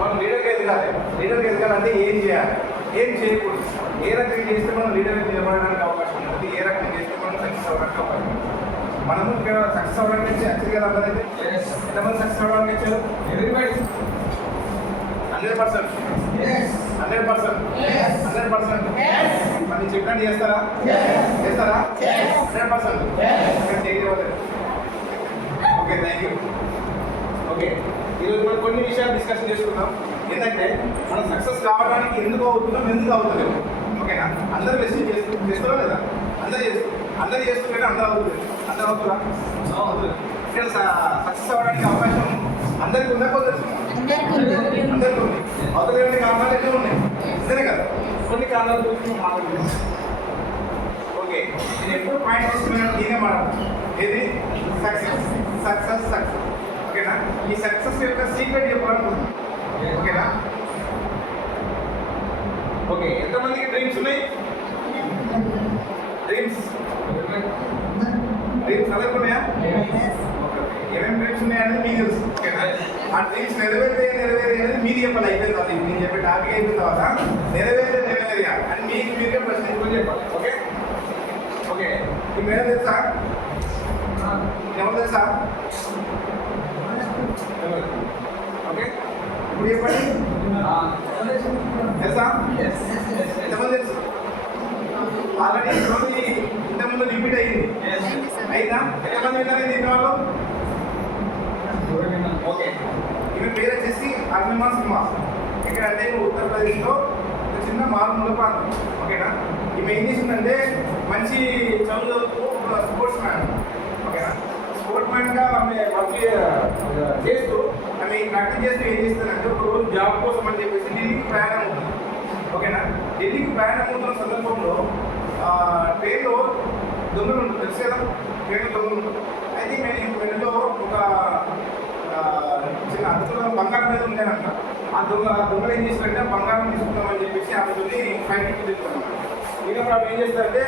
మనం లీడర్గా ఎదగాలంటే ఏం చేయాలి, ఏం చేయకూడదు, ఏ రకంగా చేస్తే మనం లీడర్గా నిలబడడానికి అవకాశం ఉంటుంది, ఏ రకంగా చేస్తే మనం సక్సెస్ అవ్వడానికి అవకాశం ఉంటుంది. మనము ఇక్కడ సక్సెస్ అవ్వడానికి వచ్చి కదా అందరైతే ఎంతమంది సక్సెస్ అవ్వడానికి వచ్చారు? 100%. 100%. మరి చెప్పినట్టు చేస్తారా? 100%. Okay, thank you. ఓకే, ఈరోజు మనం కొన్ని విషయాలు డిస్కషన్ చేసుకుందాం. ఏంటంటే మనం సక్సెస్ కావడానికి ఎందుకు అవుతున్నాం, ఎందుకు అవుతలేము. ఓకేనా? అందరూ మెసేజ్ చేస్తారా లేదా? అందరూ చేస్తుంటే అందరూ అవుతుంది. అందరూ అవుతుందా? అవుతుంది. ఇక్కడ సక్సెస్ అవ్వడానికి అవకాశం అందరికీ ఉందా? అందరికీ ఉంది. అవతలేని కారణాలు ఎన్నో ఉన్నాయి, అంతేనే కదా? కొన్ని కారణాలు గురించి మాట్లాడుతున్నాం. ఓకే, నేను ఎప్పుడు పాయింట్ తీసుకున్నాను నేనే మాట్లాడతాను. ఏది? సక్సెస్. ఓకేనా? ఈ సక్సెస్ యొక్క సీక్రెట్ చెప్పాలనుకుంటున్నాను. ఓకేనా? ఓకే, ఎంతమందికి డ్రీమ్స్ ఉన్నాయి? డ్రీమ్స్ చదువుకున్నాయా? ఏమేమి డ్రీమ్స్ ఉన్నాయనేది మీకు తెలుసు. ఓకేనా? ఆ డ్రీమ్స్ నెరవేరే అనేది మీది చెప్పాలి. అయిపోయిన తర్వాత నేను చెప్పే టాపిక్ అయిపోయిన తర్వాత నెరవేరియా అని మీకే ప్రశ్నించుకొని చెప్పాలి. ఓకే ఓకే ఈ మేడం తెలుసా? ఎవరు తెలుసా? ఓకే, ఇప్పుడు చెప్పండి. తెలుసా? ఎంతమంది తెలుసు? ఆల్రెడీ ఇంతకుముందు రిపీట్ అయ్యింది. అయినా ఎంతమంది విన్నారు దీని వాళ్ళు? ఓకే, ఇవి పేరు వచ్చేసి అర్నిమా సినిమాస్. ఎక్కడంటే ఉత్తరప్రదేశ్లో ఒక చిన్న మారుమూల ప్రాంతం. ఓకేనా? ఈమె ఏం చేసిందంటే మంచి చదువుతూ స్పోర్ట్స్ మ్యాన్. ఓకేనా? స్పోర్ట్స్ మ్యాన్గా ఆమె వర్క్ చేస్తూ ఆమె ప్రాక్టీస్ చేస్తూ ఏం చేస్తుందంటే ఒక రోజు జాబ్ కోసం అని చెప్పేసి ఢిల్లీకి ప్రయాణం అవుతుంది. ఓకేనా? ఢిల్లీకి ప్రయాణం అవుతున్న సందర్భంలో ట్రైన్లో దొంగలు ఉంటుంది, తెలుసు కదా? ట్రైన్లో దొంగలు ఉంటుంది. అయితే మెడలో ఒక చిన్న అద్భుతమైన బంగారం మీద ఉండేనంట. ఆ దొంగలు ఏం చేస్తారంటే బంగారం తీసుకుందామని చెప్పేసి ఆమెతో ఫైటింగ్ తీసుకున్నాం. ఇంకా ఆమె ఏం చేస్తారంటే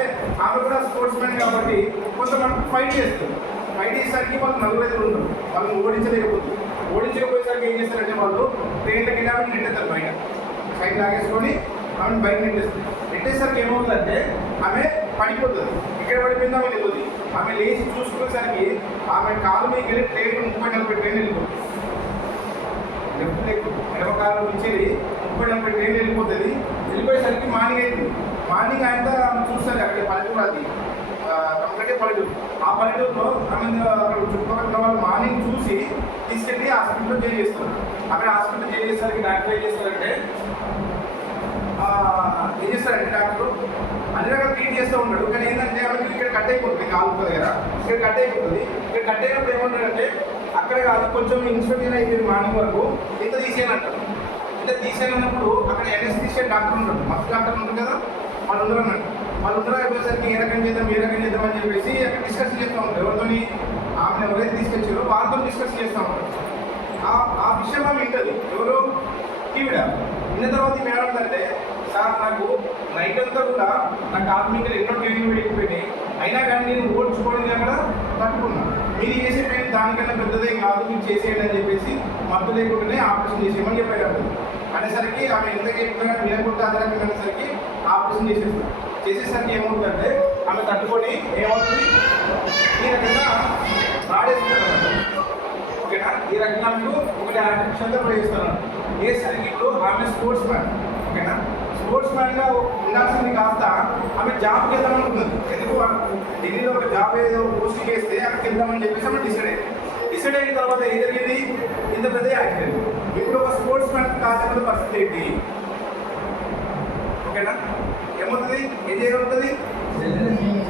ఆమె కూడా స్పోర్ట్స్ మ్యాన్ కాబట్టి కొంతమంది ఫైట్ చేస్తారు. ఫైట్ చేసేసరికి వాళ్ళు 4 ఐదుగురు ఉంటారు. వాళ్ళని ఓడించకపోయేసరికి ఏం చేస్తారంటే వాళ్ళు ట్రైన్లోకి వెళ్ళి ఆమె నెట్టేస్తారు. బయట సైడ్ లాగేసుకొని ఆమెను బయట నెట్టేసరికి ఏమవుతుందంటే ఆమె పడిపోతుంది. ఇక్కడ పడిపోయింది ఆమె వెళ్ళిపోతుంది. ఆమె లేచి చూసుకునేసరికి ఆమె కాలు మీకు వెళ్ళి ట్రైన్ 30-40 ట్రైన్ వెళ్ళిపోతుంది. ఎడమ కాలం నుంచి 30-40 ట్రైన్ వెళ్ళిపోతుంది. వెళ్ళిపోయేసరికి మార్నింగ్ అవుతుంది. మార్నింగ్ ఆయనతో ఆమె చూస్తారు. అక్కడ పల్లెటూరు, అది కంప్లీట్గా పల్లెటూరు. ఆ పల్లెటూరులో ఆమె అక్కడ చుట్టుపక్కల వాళ్ళు మార్నింగ్ చూసి తీసుకెళ్ళి హాస్పిటల్లో జాయిన్ చేస్తారు. అక్కడ హాస్పిటల్లో జాయిన్ చేసేసరికి డాక్టర్ ఏం చేస్తారంటే డాక్టర్ అన్ని రకాల ట్రీట్ చేస్తూ ఉంటాడు. కానీ ఏంటంటే ఆమెకి ఇక్కడ కట్ అయిపోతుంది, కాలుతుంది కదా, ఇక్కడ కట్ అయిపోతుంది. ఇక్కడ కట్ అయినప్పుడు ఏమంటాడంటే అక్కడ కాదు, కొంచెం ఇన్స్పెక్షన్ అయిపోయింది మార్నింగ్ వరకు, ఇంత తీసేయనంటారు. ఇంత తీసేయనప్పుడు అక్కడ ఎనస్థీషియన్ డాక్టర్ ఉంటాడు, మస్తు డాక్టర్ ఉంటుంది కదా, వాళ్ళందరూ అన్నట్టు. వాళ్ళందరూ అయిపోయేసరికి ఏ రకం చేద్దాం అని చెప్పేసి అక్కడ డిస్కషన్ చేస్తూ ఉంటారు. ఎవరితో? ఆమెను ఎవరైతే తీసుకొచ్చారో వాళ్ళతో డిస్కస్ చేస్తూ ఉంటారు. ఆ విషయం ఆమె వింటది. ఎవరు? ఈవిడ. విన్న తర్వాత ఈమె ఏమంటే, సార్ నాకు నైట్ అంతా కూడా నాకు ఆత్మీయ ఎన్నో ట్రైనింగ్ వెళ్ళిపోయినాయి, అయినా కానీ నేను ఓడ్చుకోవడం అక్కడ తట్టుకున్నాను. మీరు చేసే ట్రైన్ దానికన్నా పెద్దదే కాదు, మీరు చేసేయండి అని చెప్పేసి మత్తు లేకుండానే ఆపరేషన్ చేసేయమని చెప్పారు. అనేసరికి ఆమె ఎంత చెప్పినా వినకుండా అదనంగా అనేసరికి ఆపరేషన్ చేసేసరికి ఏమవుతుందంటే ఆమె తట్టుకొని ఏమవుతుంది, ఈ రకంగా ఆడేస్తున్నారు. ఓకేనా? ఈ రకంగా మీకు ఒకటి ఆర్టిఫిషియల్గా ప్రయోగిస్తున్నారు. సరికి ఇప్పుడు ఆమె స్పోర్ట్స్ మ్యాన్. ఓకేనా? స్పోర్ట్స్ మ్యాన్గా ఉండాల్సింది కాస్త ఆమె జాబ్కి వెళ్దామనుకుంటుంది. ఎందుకు? ఢిల్లీలో ఒక జాబ్ ఏదో పోస్టింగ్ వేస్తే అక్కడికి వెళ్దామని చెప్పేసి ఆమె డిసైడ్ అయిన తర్వాత ఏం జరిగింది? ఇంత పెద్ద యాక్సిడెంట్. ఇప్పుడు ఒక స్పోర్ట్స్ మ్యాన్ కావాల్సిన పరిస్థితి ఏంటి? ఓకేనా? ఏమవుతుంది? ఏం చేయగలుగుతుంది?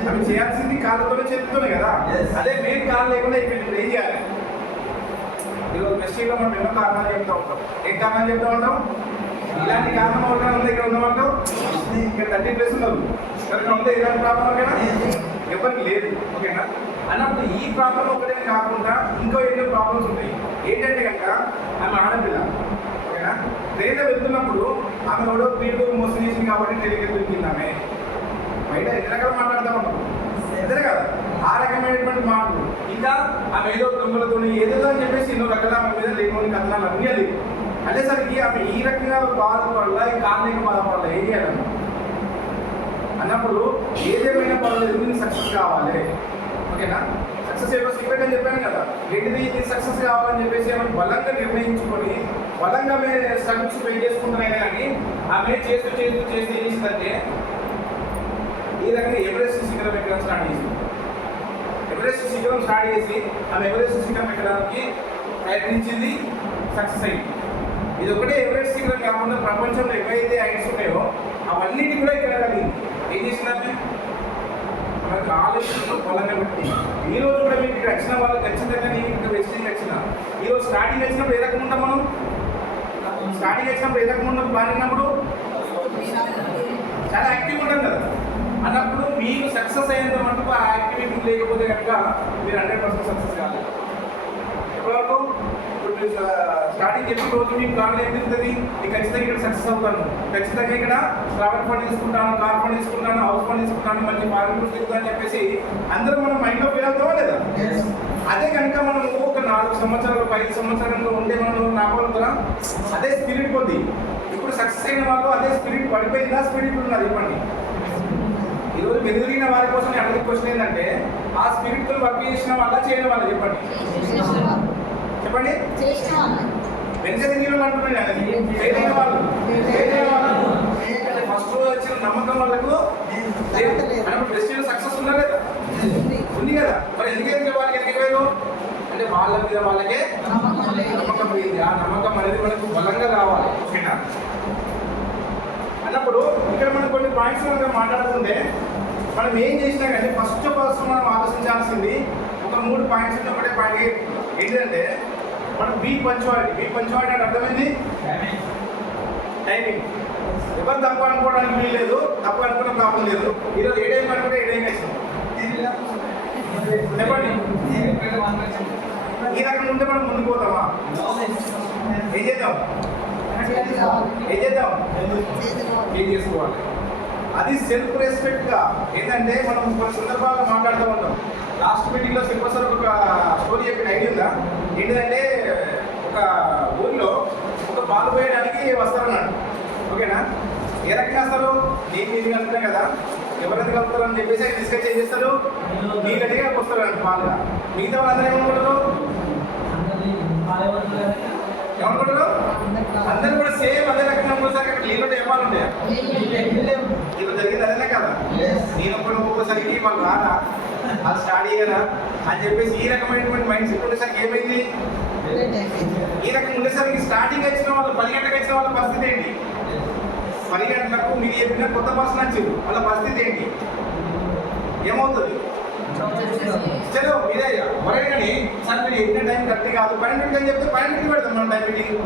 అవి చేయాల్సింది కాళ్ళతోనే చేతుతోనే కదా. అదే మెయిన్ కాళ్ళు లేకుండా ఇప్పుడు ఏం చేయాలి? ఈరోజు మెస్టీలో మనం ఎన్నో కారణాలు చెప్తూ ఉంటాం. ఏం కారణాలు చెప్తూ ఉంటాం? ఇలాంటి కారణం ఒకటే ఉంది. ఇక్కడ ఉన్నవాళ్ళు ఇక్కడ 30 ప్లేస్ ఉన్నారు. ఇక్కడ ఉంటే ఇలాంటి ప్రాబ్లం ఒకటేనా? ఎవరికి లేదు. ఓకేనా? అన్నప్పుడు ఈ ప్రాబ్లం ఒకటే కాకుండా ఇంకో ఎన్నో ప్రాబ్లమ్స్ ఉంటాయి. ఏంటంటే కనుక ఆమె ఆడపిల్ల. ఓకేనా? ట్రైన్లో వెళ్తున్నప్పుడు ఆమె ఎవడో వీళ్ళు మోసం చేసింది కాబట్టి ట్రైన్కి వెళ్తుంది. ఆమె బయట ఎన్ని రకాలు మాట్లాడుతూ ఉంటాం, అంతే కదా? ఆ రకమైనటువంటి మాటలు. ఇంకా ఆమె ఏదో దొంగలతో ఏదేదో అని చెప్పేసి ఎన్నో రకాల ఆమె మీద లేని కథనాలు అన్నీ అది అనేసరికి ఆమె ఈ రకంగా బాధపడాల ఈ కారణంగా బాధపడాల ఏం చేయాలన్నా అన్నప్పుడు ఏదేమైనా పర్వాలేదు నీకు సక్సెస్ కావాలి. ఓకేనా? సక్సెస్ ఏదో సీక్రెట్ అని చెప్పాను కదా, ఏంటిది ఇది సక్సెస్ కావాలని చెప్పేసి ఆమె బలంగా నిర్ణయించుకొని బలంగా ఆమె స్ట్రగుల్స్ పే చేసుకుంటున్నాయి. కానీ ఆమె చేస్తూ చేస్తూ చేస్తూ ఏం చేసిందంటే ఈ రకంగా ఎవరెస్ట్ శిఖరం ఎక్కడం స్టార్ట్ చేసింది. ఎవరెస్ట్ శిఖరం స్టార్ట్ చేసి ఆమె ఎవరెస్ట్ శిఖరం ఎక్కడానికి ప్రయత్నించింది, సక్సెస్ అయింది. ఇది ఒకటే ఎవరెస్ట్ శిఖరం కాకుండా ప్రపంచంలో ఎక్కడైతే హైట్స్ ఉన్నాయో అవన్నిటి కూడా ఇక్కడ కలిగింది. ఏం చేసిందంటే మనకు ఆలోచనలో బలంగా పెట్టి ఈ రోజు కూడా మీకు ఇక్కడ వచ్చిన వాళ్ళు ఖచ్చితంగా నీకు ఇక్కడ వెస్టింగ్ వచ్చిన ఈరోజు స్టార్టింగ్ వచ్చినప్పుడు ఏ రకంగా ఉంటాం మనం? స్టార్టింగ్ వచ్చినప్పుడు ఏ రకంగా ఉంటాం? బాగున్నప్పుడు చాలా యాక్టివ్గా ఉంటాం కదా. అన్నప్పుడు మీకు సక్సెస్ అయ్యేంత మటుకు ఆ యాక్టివిటీ లేకపోతే కనుక మీరు 100% సక్సెస్ కాదు. ఎప్పటివరకు ఇప్పుడు మీరు స్టార్టింగ్ చెప్పిన రోజు మీకు కారణం ఏం తిరుగుతుంది? నేను ఖచ్చితంగా ఇక్కడ సక్సెస్ అవుతాను, ఖచ్చితంగా ఇక్కడ ట్రావెల్ ఫండ్ తీసుకుంటాను, కార్ ఫండ్ తీసుకుంటాను, హౌస్ ఫండ్ తీసుకుంటాను, మంచి ఫారెన్ తిరుగుతాను అని చెప్పేసి అందరూ మనం మైండ్లో ఫీల్ అవుతామా లేదా? అదే కనుక మనం ఒక 4 సంవత్సరాలు 5 సంవత్సరాలు ఉంటే మనం రాగలుగుతారా? అదే స్పిరిట్ కొద్ది. ఇప్పుడు సక్సెస్ అయిన వాళ్ళు అదే స్పిరిట్ పడిపోయిందా, స్పిరిట్ ఉన్నారు? ఇవ్వండి. ఈరోజు మెరుగైన వారి కోసం అడిగే క్వశ్చన్ ఏంటంటే ఆ స్పిరిట్తో వర్క్ చేసిన వాళ్ళ చేయని వాళ్ళ చెప్పండి. చెప్పండి. వెంకటగిరిలో అంటున్నాడు చేయలేని వాళ్ళు అంటే ఫస్ట్ వచ్చిన నమ్మకం వాళ్ళకు అన్నప్పుడు వెస్టింగ్ సక్సెస్ ఉందా లేదా? ఉంది కదా. మరి ఎందుకంటే వాళ్ళకి ఎందుకు అంటే వాళ్ళ మీద వాళ్ళకే నమ్మకం పోయింది. ఆ నమ్మకం అనేది మనకు బలంగా రావాలి. ఓకేనా? అన్నప్పుడు ఇక్కడ మనం కొన్ని పాయింట్స్ మనం మాట్లాడుతుంటే మనం ఏం చేసినా కానీ ఫస్ట్ మనం ఆలోచించాల్సింది ఒక 3 పాయింట్స్. ఒకటే పాయింట్ ఏంటంటే మనం బీ పంచువాలిటీ అంటే అర్థమైంది టైమింగ్. ఎవరు తప్పు అనుకోవడానికి వీలు లేదు, తప్పు అనుకున్న ప్రాబ్లం లేదు. ఈరోజు ఏ టైం అనుకుంటే ఏ టైం వచ్చింది చెప్పండి. ఈ రకంగా ఉంటే మనం ముందుకు పోతామా? ఏం చేద్దాం ఏం చేసుకోవాలి? అది సెల్ఫ్ రెస్పెక్ట్గా ఏంటంటే మనం కొన్ని సందర్భాల్లో మాట్లాడుతూ ఉంటాం. లాస్ట్ మీటింగ్లో సింపల్ సార్ ఒక స్టోరీ చెప్పిన ఐడియా ఉందా? ఏంటంటే ఒక ఊరిలో ఒక పాలు పోయడానికి వస్తారన్నాడు. ఓకేనా? ఏ రకంగా వస్తారు? నీళ్ళు కలుపుతాం కదా, ఎవరైతే కలుపుతారు అని చెప్పేసి ఆయన డిస్కస్ ఏం చేస్తారు? నీళ్ళడిగా వస్తారు అండి పాలుగా. మిగతా వాళ్ళందరూ ఏమనుకుంటారు? ఏమనుకుంటారు? అందరూ కూడా సేమ్ అదే రకంగా ఒక్కోసారి అక్కడ నీళ్ళు ఏమాలు ఉంటాయా? నీళ్ళు జరిగింది అదేనా కదా. నేను ఒక్కొక్కసారికి వాళ్ళు రారా, వాళ్ళు స్టార్ట్ చేయరా అని చెప్పేసి ఈ రకమైనటువంటి మైండ్ సెట్ ఉండేసరికి ఏమైంది? ఈ రకంగా ఉండేసరికి స్టార్టింగ్ వచ్చిన వాళ్ళు 10 గంటలకు వచ్చిన వాళ్ళ పరిస్థితి ఏంటి? 10 గంటలకు మీరు చెప్పిన కొత్త పర్సన్ వచ్చింది, వాళ్ళ పరిస్థితి ఏంటి? ఏమవుతుంది? చలో మీరే మరే కానీ సార్ మీరు ఎన్ని టైం కరెక్ట్ కాదు 12 అని చెప్తే 12 పెడతాం మనం టైం మీటింగ్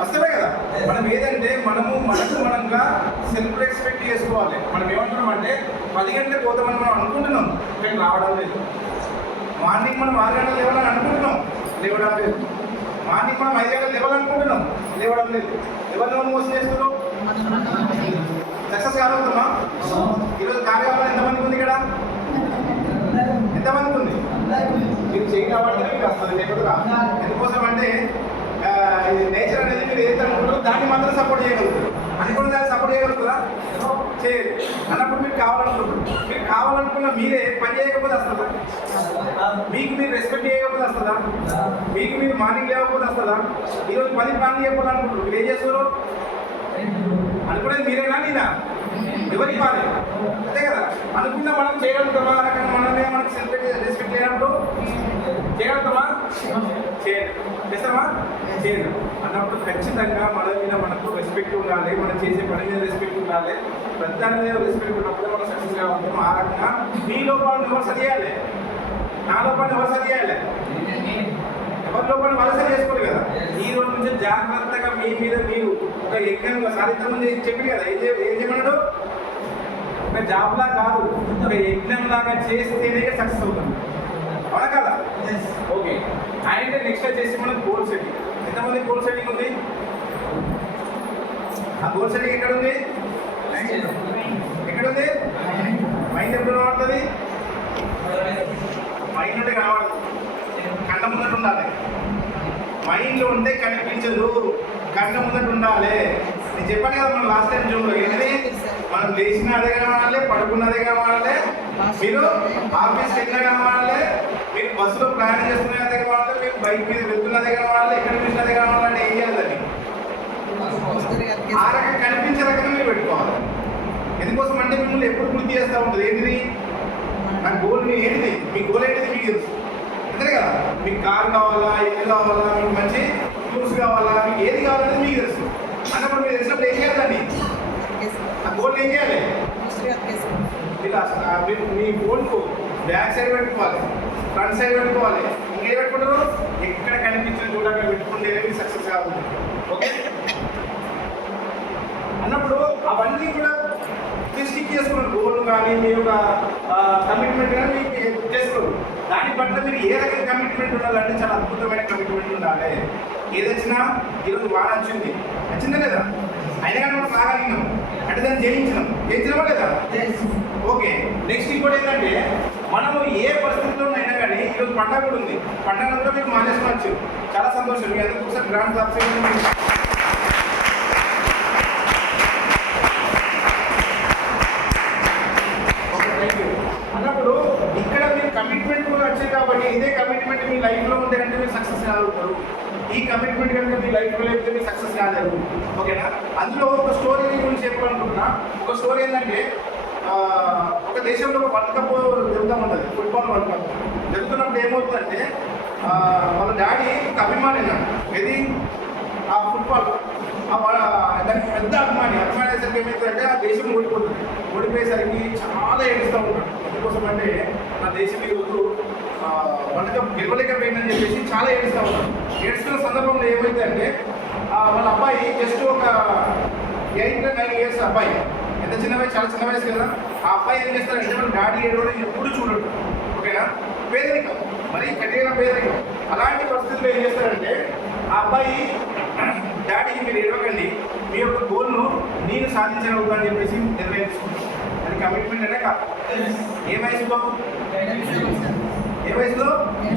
వస్తామే కదా. మనం ఏదంటే మనము మనకు మనంగా సెల్ఫ్ రెస్పెక్ట్ చేసుకోవాలి. మనం ఏమంటున్నాం అంటే 10 గంటలకు పోతామని మనం అనుకుంటున్నాం, కానీ రావడం లేదు. మార్నింగ్ మనం 6 గంటలు లేవాలని అనుకుంటున్నాం, లేవడం లేదు. మార్నింగ్ మనం 5 గంటలు లేవాలనుకుంటున్నాం, లేవడం లేదు. ఎవరిని మోసం చేస్తున్నాం? సక్సెస్ కాగలుగుతామా? ఈరోజు కార్యక్రమం ఎంతమందికి ఉంది ఇక్కడ? ఎంతమందికి ఉంది? మీరు చేయి కాబట్టి మీకు వస్తుంది, లేకపోతే రాదు. ఎందుకోసం అంటే ఇది నేచర్ అనేది మీరు ఏదైతే అనుకుంటారో దాన్ని మాత్రం సపోర్ట్ చేయగలుగుతారు. అనుకున్న దాన్ని సపోర్ట్ చేయగలుగుతుందా? చేయరు. అన్నప్పుడు మీకు కావాలనుకుంటారు. మీరు కావాలనుకున్న మీరే పని చేయకపోతే వస్తుందా? మీకు మీరు రెస్పెక్ట్ చేయకపోతే వస్తుందా? మీకు మీరు మార్నింగ్ లేకపోతే వస్తుందా? ఈరోజు 10 ప్లాన్లు చెప్పాలనుకుంటారు, మీరు ఏం చేస్తారు? అనుకునేది మీరేనా నేనా? ఎవరికి పాలి అంతే కదా. అనుకున్న మనం చేయగలుగుతామా? రకంగా మనమే మనకు సెల్ఫ్ రెస్పెక్ట్ చేయనప్పుడు చేయగలుగుతామా? చేస్తామా? చేయను. అన్నప్పుడు ఖచ్చితంగా మన మీద మనకు రెస్పెక్ట్ ఉండాలి, మనం చేసే పని మీద రెస్పెక్ట్ ఉండాలి, ప్రతి మీద రెస్పెక్ట్ ఉన్నప్పుడు మనం సక్సెస్గా ఉంటాం. ఆ రకంగా మీ లోపాలను ఎవరు సరి చేయాలి? నా లోపాలను ఎవరు సరి చేయాలి? ఎవరి లోపాలను వాళ్ళు సరి చేసుకోవాలి కదా. ఈ రోజు నుంచి జాగ్రత్తగా మీ మీద మీరు ఒక యజ్ఞంగా సాధించమని చెప్పింది కదా. ఏం చేయమన్నాడు? ఒక జాబ్లా కాదు, ఒక యజ్ఞం లాగా చేస్తేనే సక్సెస్ అవుతుంది. అవునా కదా? ఓకే. అండ్ నెక్స్ట్ వచ్చేసి మనకు గోల్ సెట్టింగ్. ఎంతమంది గోల్ సెట్టింగ్ ఉంది? ఆ గోల్ సెట్టింగ్ ఎక్కడ ఉంది? ఎక్కడుంది? మైండ్ ఎప్పుడు కనబడుతుంది? మైండ్ ఉంటే కనబడదు, కండ ముందట్టు ఉండాలి. మైండ్లో ఉంటే కనిపించదు, కళ్ళ ముందట ఉండాలి. నేను చెప్పాను కదా మనం లాస్ట్ టైం జూమ్లో ఏంటది, మనం లేచినా అదే కనబడాలి, పడుకున్నదే కనబడాలి, మీరు ఆఫీస్కి వెళ్ళినా కనబడాలి, మీరు బస్సులో ప్రయాణం చేస్తున్నా అదే కనబడాలి, మీరు బైక్ మీద వెళ్తున్నదే కనబడాలి, ఎక్కడ చూసినదే కనబడాలంటే ఏం చేయాలి దాన్ని ఆ రకంగా కనిపించే రకంగా మీరు పెట్టుకోవాలి. ఎందుకోసం అంటే మిమ్మల్ని ఎప్పుడు గుర్తు చేస్తూ ఉంటుంది ఏంటిది, నా గోల్ ఏంటిది, మీ గోల్ ఏంటిది మీకు తెలుసు అంతే కదా. మీకు కార్ కావాలా, ఇల్లు కావాలా, మీకు మంచి షూస్ కావాలా, మీకు ఏది కావాలనేది మీకు తెలుసు అన్నప్పుడు మీరు తెలిసినప్పుడు ఏం చేయాలండి, ఆ గోల్ ఏం చేయాలి, ఇలా మీ గోల్కు బ్యాక్ సైడ్ పెట్టుకోవాలి, ఫ్రంట్ సైడ్ పెట్టుకోవాలి, ఇంకేం పెట్టుకుంటారు, ఎక్కడ కనిపించిన చూడగా పెట్టుకుంటే మీరు సక్సెస్ కావాలి. ఓకే అన్నప్పుడు అవన్నీ కూడా స్టిక్ చేసుకున్నారు. గోల్ కానీ మీ యొక్క కమిట్మెంట్ కానీ మీకు చేసుకోరు. దాని పట్ల మీరు ఏ రకమైన కమిట్మెంట్ ఉండాలంటే చాలా అద్భుతమైన కమిట్మెంట్ ఉండాలి. ఏదొచ్చినా ఈరోజు వాన వచ్చింది, వచ్చిందా లేదా, అయినా కానీ మనం రాగలిగినాం అంటే దాన్ని జయించినామా లేదా. ఓకే నెక్స్ట్ ఇంకోటి ఏంటంటే మనము ఏ పరిస్థితుల్లోనైనా కానీ ఈరోజు పండగ కూడా ఉంది, పండగ కూడా మీకు మానేసుకోవచ్చు, చాలా సంతోషం. మీ అందరికీ ఒకసారి గ్రాండ్ సబ్సిడీ అన్నప్పుడు ఇక్కడ మీరు కమిట్మెంట్ కూడా వచ్చాయి కాబట్టి ఇదే కమిట్మెంట్ మీ లైఫ్లో ఉంటే అంటే మీరు సక్సెస్ కాగలుగుతారు. ఈ కమిట్మెంట్ కనుక మీ లైఫ్లో లేకపోతే మీరు సక్సెస్ కాలేరు. ఓకేనా. అందులో ఒక స్టోరీ గురించి చెప్పాలనుకుంటున్నా. ఒక స్టోరీ ఏంటంటే ఒక దేశంలో ఒక వరల్డ్ కప్ జరుగుతూ ఉంటుంది, ఫుట్బాల్ వరల్డ్ కప్ జరుగుతున్నప్పుడు ఏమవుతుందంటే వాళ్ళ డాడీ ఒక అభిమాని అన్నాడు, ఏది ఆ ఫుట్బాల్ దానికి పెద్ద అభిమాని అయ్యేసరికి ఏమవుతుందంటే ఆ దేశం ఓడిపోతుంది. ఓడిపోయేసరికి చాలా ఏడుస్తూ ఉంటాడు. ఎందుకోసం అంటే నా దేశం ఈరోజు వరల్డ్ కప్ గెలవలేకపోయిందని చెప్పేసి చాలా ఏడుస్తూ ఉంటాడు. ఏడుస్తున్న సందర్భంలో ఏమైందంటే వాళ్ళ అబ్బాయి జస్ట్ ఒక 8-9 ఇయర్స్ అబ్బాయి, ఎంత చిన్న వయసు, చాలా చిన్న వయసు కదా. ఆ అబ్బాయి ఏం చేస్తారంటే వాళ్ళ డాడీ ఏడవడం ఎప్పుడు చూడడు. ఓకేనా. పేదరికం, మరి కఠిన పేదరికం. అలాంటి పరిస్థితుల్లో ఏం చేస్తారంటే ఆ అబ్బాయి డాడీకి మీరు ఏడవకండి, మీ యొక్క గోల్ను నేను సాధించగలుగుతా అని చెప్పేసి నిర్ణయించుకుంటాను. అది కమిట్మెంట్ అనే కాదు. ఏ వయసులో,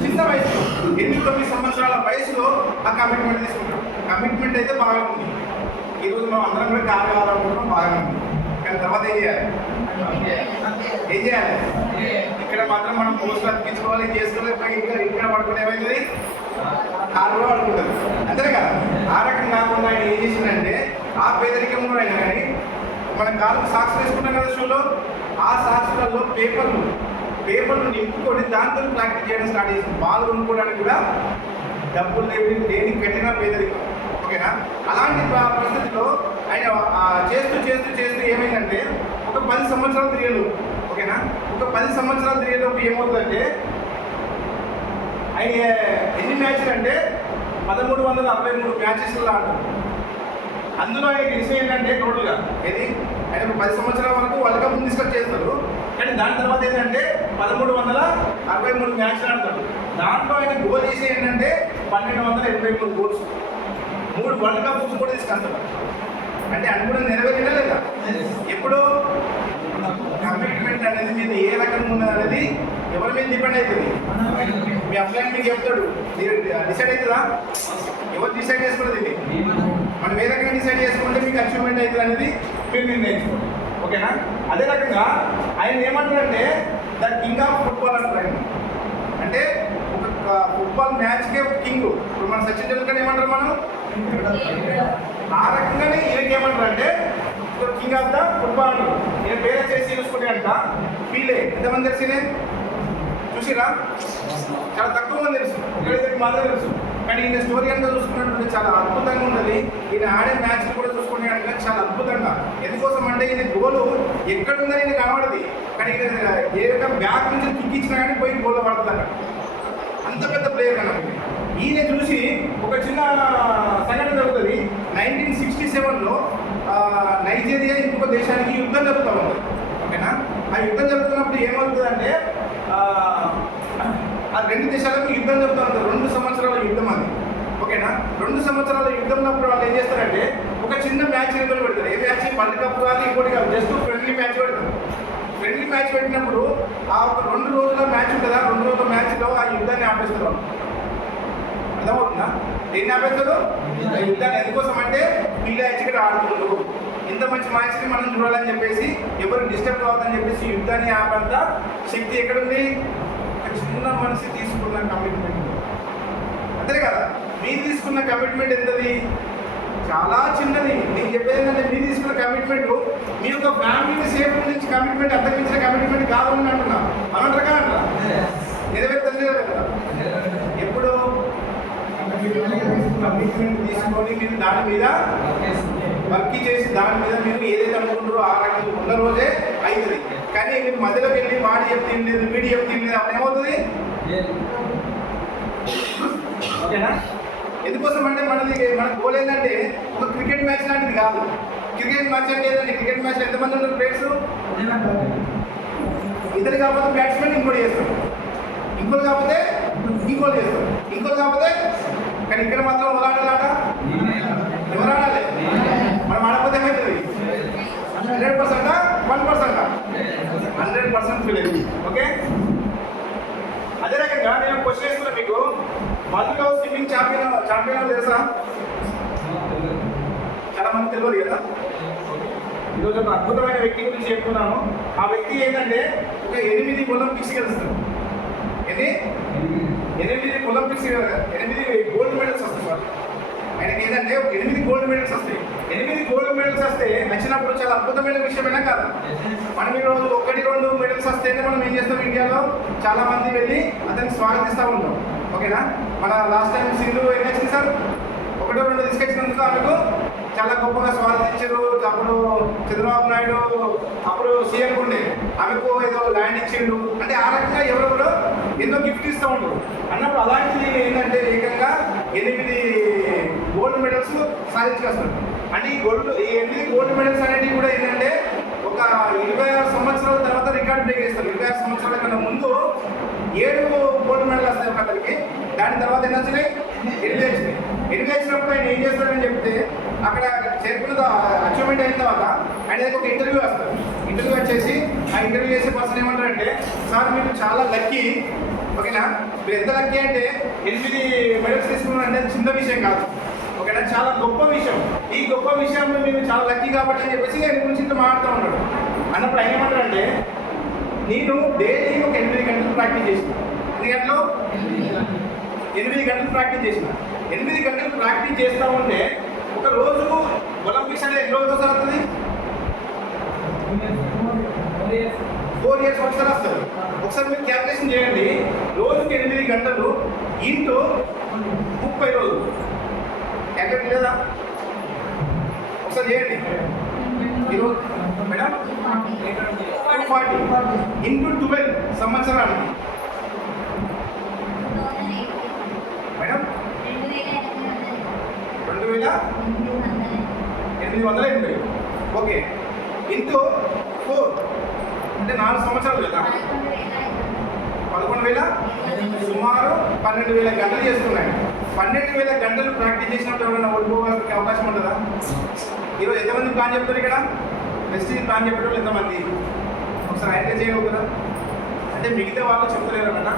చిన్న వయసులో 8-9 సంవత్సరాల వయసులో ఆ కమిట్మెంట్ తీసుకుంటాం. కమిట్మెంట్ అయితే బాగా ఉంది. ఈరోజు మనం అందరం కూడా కార్ కావాలనుకుంటున్నాం, బాగా ఉంది. కానీ తర్వాత ఏం చేయాలి, ఇక్కడ మాత్రం మనం పోస్టులు అతికించుకోవాలి, చేసుకోవాలి, ఇక్కడ పడుకుని ఏమైతుంది కారులో పడుకుంటుంది అంతే కదా. ఆ రకం కాకుండా ఆయన ఏం చేసిందంటే ఆ పేదరికంలో అయినా కానీ మన కాళ్ళకు సాక్స్ వేసుకుంటాం కదా షూలో, ఆ సాక్స్లలో పేపర్లు నింపుకొని దాంతో ప్రాక్టీస్ చేయడం స్టార్ట్ చేసింది. బాల్ కొనుక్కోవడానికి కూడా డబ్బులు దేనికి కట్టినా పేదరికం. ఓకేనా. అలాంటి పరిస్థితిలో ఆయన చేస్తూ ఏమైందంటే ఒక 10 సంవత్సరాలు తిరిగేలు. ఓకేనా. ఒక 10 సంవత్సరాలు తిరిగేలోపు ఏమవుతుందంటే ఆయన ఎన్ని మ్యాచ్లు అంటే 1363 మ్యాచెస్లో ఆడతారు. అందులో ఆయన విషయం ఏంటంటే టోటల్గా ఏది ఆయన ఒక 10 సంవత్సరాల వరకు వరల్డ్ కప్ డిస్కస్ చేస్తారు. కానీ దాని తర్వాత ఏంటంటే 1363 మ్యాచ్లు ఆడతాడు. దాంట్లో ఆయన గోల్ చేసి ఏంటంటే 1283 గోల్స్, 3 వరల్డ్ కప్స్ కూడా తీసుకొస్తాడు. అంటే అనుకున్న నెరవేరినా లేదా. ఎప్పుడు కమిట్మెంట్ అనేది మీద ఏ రకంగా ఉన్నది అనేది ఎవరి మీద డిపెండ్ అవుతుంది. మీ అప్లైన్ మీకు చెప్తాడు, మీరు డిసైడ్ అవుతుందా, ఎవరు డిసైడ్ చేసుకున్నది ఇది, మనం ఏ రకంగా డిసైడ్ చేసుకుంటే మీకు అచీవ్మెంట్ అవుతుంది అనేది మీరు నిర్ణయించుకోండి. ఓకేనా. అదే రకంగా ఆయన ఏమంటారంటే ద కింగ్ ఆఫ్ ఫుట్బాల్ అంటారు ఆయన. అంటే ఒక ఫుట్బాల్ మ్యాచ్కే కింగ్. ఇప్పుడు మన సచిన్ టెండూల్కర్ ఏమంటారు మనం, ఆ రకంగానే ఈయనకి ఏమంటారు అంటే కింగ్ ఆఫ్ ద ఫుట్బాల్ అంటారు. ఈయన పేరు చేసి చూసుకుంటే అంట పీలే. ఎంతమంది తెలిసినే చూసిరా, చాలా తక్కువ మంది తెలుసు, ఒకరిద్దరికి మాత్రమే తెలుసు. కానీ ఈయన స్టోరీ అంతా చూసుకున్నట్టు చాలా అద్భుతంగా ఉన్నది. ఈయన ఆడే మ్యాచ్లు కూడా చూసుకునే అంటే చాలా అద్భుతంగా. ఎందుకోసం అంటే ఈయన గోలు ఎక్కడుందని ఈయన కనబడది, కానీ ఏ రకం బ్యాక్ నుంచి కిక్కిచ్చినా కానీ పోయి గోల్లో పడుతుంది అక్కడ. అంత పెద్ద ప్లేయర్ కనుక ఈయన చూసి ఒక చిన్న సంఘటన జరుగుతుంది. 1967లో నైజీరియా ఇంకొక దేశానికి యుద్ధం జరుగుతూ ఉంది. ఓకేనా. ఆ యుద్ధం జరుగుతున్నప్పుడు ఏమవుతుందంటే ఆ 2 దేశాలకు యుద్ధం జరుగుతూ ఉంటుంది. 2 సంవత్సరాల యుద్ధం అది. ఓకేనా. 2 సంవత్సరాల యుద్ధంలో వాళ్ళు ఏం చేస్తారంటే ఒక చిన్న మ్యాచ్ నిలబడి పెడతారు. ఏ మ్యాచ్, వరల్డ్ కప్ కాదు, ఇంకోటి కాదు, జస్ట్ ఫ్రెండ్లీ మ్యాచ్ పెడతారు. ఫ్రెండ్లీ మ్యాచ్ పెట్టినప్పుడు ఆ ఒక 2 రోజుల మ్యాచ్ ఉంటుందా, 2 రోజుల మ్యాచ్లో ఆ యుద్ధాన్ని ఆపేస్తారు. అర్థమవుతుందా. దేన్ని ఆపేస్తారు? యుద్ధాన్ని. ఎందుకోసం అంటే వీళ్ళ ఇక్కడ ఆడుతున్నారు. ఇంత మంచి మ్యాచ్ని మనం చూడాలని చెప్పేసి ఎవరు డిస్టర్బ్ కావద్దని చెప్పేసి యుద్ధాన్ని ఆపంత శక్తి ఎక్కడుంది? చిన్న మనిషి తీసుకున్న కమిట్మెంట్. అంతే కదా, మీరు తీసుకున్న కమిట్మెంట్ ఎంతది? చాలా చిన్నది. నేను చెప్పేది ఏంటంటే మీరు తీసుకున్న కమిట్మెంట్ మీ యొక్క ఫ్యామిలీని సేఫ్ నుంచి కమిట్మెంట్ అంతరించిన కమిట్మెంట్ కాదని అంటున్నా. అనంటారు కదా, నెరవేర్తలేదు కదా. ఎప్పుడు కమిట్మెంట్ తీసుకొని మీరు దాని మీద వర్క్ చేసి దాని మీద మీరు ఏదైతే అనుకుంటారో ఆ రకంగా ఉన్న రోజే అవుతుంది. కానీ మీరు మధ్యలో వెళ్ళి వాడి చెప్తే లేదు, వీడి చెప్తే లేదు, అప్పుడు ఏమవుతుంది? ఓకేనా? ఎందుకోసం అంటే మన గోల్ ఏంటంటే ఒక క్రికెట్ మ్యాచ్ లాంటిది కాదు. క్రికెట్ మ్యాచ్ అంటే ఏదంటే క్రికెట్ మ్యాచ్ ఎంతమంది ఉంటారు ప్లేయర్స్? ఇద్దరు కాకపోతే బ్యాట్స్మెన్ ఇంకోటి చేస్తారు, ఇంకోటి కాకపోతే ఇంకోటి చేస్తారు, ఇంకోటి కాకపోతే. కానీ ఇక్కడ మాత్రం ఆడాలాట ఎవరు ఆడాలి? మనం ఆడకపోతే ఏమవుతుంది? 100%, 1%, 100% ఫీల్ అయింది. ఓకే, అదే రకంగా నేను క్వశ్చన్ వేస్తున్నా మీకు. వరల్డ్ స్విమ్మింగ్ ఛాంపియన్ తెలుసా? చాలా మంది తెలియదు కదా. ఈరోజు ఒక అద్భుతమైన వ్యక్తి గురించి చెప్తున్నాను. ఆ వ్యక్తి ఏంటంటే ఒక 8 ఒలింపిక్స్ గెలుస్తాడు. 8 ఒలింపిక్స్, 8 గోల్డ్ మెడల్స్ వస్తాయి సార్ ఆయనకి. ఏంటంటే 8 గోల్డ్ మెడల్స్ వస్తాయి. 8 గోల్డ్ మెడల్స్ వస్తే వచ్చినప్పుడు చాలా అద్భుతమైన విషయమైనా కాదు. మనం ఈరోజు 1-2 మెడల్స్ వస్తేనే మనం ఏం చేస్తాం? ఇండియాలో చాలా మంది వెళ్ళి అతనికి స్వాగతిస్తూ ఉంటాం. ఓకేనా? మన లాస్ట్ టైం సింధు ఏం వచ్చింది సార్? 1-2 తీసుకొచ్చినందుకు ఆమెకు చాలా గొప్పగా స్వాగతించారు. అప్పుడు చంద్రబాబు నాయుడు అప్పుడు సీఎం ఉండే, ఆమెకు ఏదో ల్యాండ్ ఇచ్చిండు. అంటే ఆ రకంగా ఎవరు కూడా ఎన్నో గిఫ్ట్ ఇస్తూ ఉంటారు అన్నప్పుడు అలాంటిది ఏంటంటే ఏకంగా 8 గోల్డ్ మెడల్స్ సాధించుకొస్తారు. అంటే ఈ 8 గోల్డ్ మెడల్స్ అనేవి కూడా ఏంటంటే ఒక 26 సంవత్సరాల తర్వాత రికార్డ్ బ్రేక్ చేస్తారు. 26 సంవత్సరాల కన్నా ముందు 7 గోల్డ్ మెడల్ వస్తాయి ఒక అతనికి. దాని తర్వాత ఎన్ని వచ్చినాయి? 8 వచ్చినాయి. 8 వచ్చినప్పుడు ఆయన ఏం చేస్తారని చెప్తే అక్కడ చేరుకున్న అచీవ్మెంట్ అయిన తర్వాత ఆయన దగ్గర ఒక ఇంటర్వ్యూ వస్తారు. ఇంటర్వ్యూ వచ్చేసి ఆ ఇంటర్వ్యూ చేసే పర్సన్ ఏమంటారంటే, సార్ మీరు చాలా లక్కీ. ఓకేనా? మీరు ఎంత లక్కీ అంటే 8 మెడల్స్ తీసుకున్నారు అంటే చిన్న విషయం కాదు. ఓకేనా? చాలా గొప్ప విషయం. ఈ గొప్ప విషయంలో మీరు చాలా లక్కీ కాబట్టి అని చెప్పేసి ఆయన గురించి ఇంత మాట్లాడుతూ ఉంటాడు. అన్నప్పుడు ఆయన ఏమంటారంటే, నేను డైలీ ఒక 8 గంటలు ప్రాక్టీస్ చేసిన. ఎన్ని గంటలు? 8 గంటలు ప్రాక్టీస్ చేసిన. 8 గంటలు ప్రాక్టీస్ చేస్తూ ఉంటే ఒక రోజుకు ఒలింపిక్స్ అనేది ఎన్ని రోజులు ఒకసారి వస్తుంది? 4 years ఒకసారి వస్తుంది. ఒకసారి మీరు క్యాల్కులేషన్ చేయండి. రోజుకి 8 గంటలు ఇంటూ 30 రోజులు. క్యాల్కులేట్ లేదా? ఒకసారి చేయండి. ఈరోజు మేడం 240 ఇంటూ 12 సంవత్సరానికి మేడం 2880. ఓకే, ఇంటూ 4 అంటే 4 సంవత్సరాలు కదా. 11,000 సుమారు 12,000 గంటలు చేస్తున్నాయి. 12,000 గంటలు ప్రాక్టీస్ చేసినప్పుడు ఎవరైనా ఓడిపోవడానికి అవకాశం ఉంటుందా? ఈరోజు ఎంతమంది ప్లాన్ చెప్తారు ఇక్కడ? నెక్స్ట్ ప్లాన్ చెప్పేటప్పుడు ఎంతమంది? ఒకసారి ఐడియా చేయగలుగుతారా? అంటే మిగతా వాళ్ళు చెప్తలేరు అన్నమాట.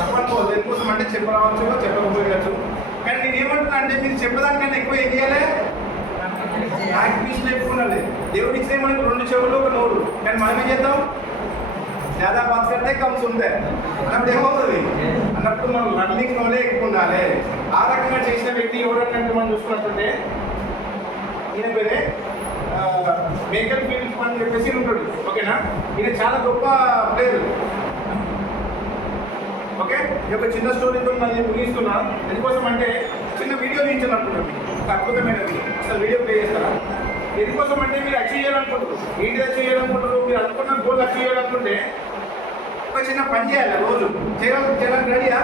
తప్పనుకోవద్దు. ఎందుకోసం అంటే చెప్పరావచ్చు, చెప్పకపోవచ్చు. కానీ నేను ఏమంటున్నా అంటే మీరు చెప్పడానికన్నా ఎక్కువ ఏం చేయాలి? యాక్టివిటీస్లో ఎక్కువ ఉండాలి. దేవుడు ఇచ్చే మనకు 2 చెవులు, 1 నోరు. కానీ మనం ఏం చేద్దాం? ज़्यादा बात करते कम सुनते అన్నప్పుడు ఏమవుతుంది? అన్నప్పుడు మనం లర్నింగ్ నోలే ఎక్కువ ఉండాలి. ఆ రకంగా చేసిన వ్యక్తి ఎవరంటే మనం చూసుకున్నట్టుంటే ఈయన పేరే మేకల్ ఫీల్డ్ అని చెప్పేసి ఉంటాడు. ఓకేనా? ఈయన చాలా గొప్ప ప్లేయర్. ఓకే, ఈ యొక్క చిన్న స్టోరీతో నేను ముగిస్తున్నా. ఎందుకోసం అంటే చిన్న వీడియో తీయించాను అనుకుంటాను. ఒక అద్భుతమైన వీడియో. అసలు వీడియో ప్లే చేస్తారా? ఎందుకోసం అంటే మీరు అచీవ్ చేయాలనుకుంటారు. ఏంటి అచీవ్ చేయాలనుకుంటారు? మీరు అనుకున్న గోల్ అచీవ్ చేయాలనుకుంటే ఒక చిన్న పని చేయాలి. రోజు చేయడానికి రెడీయా?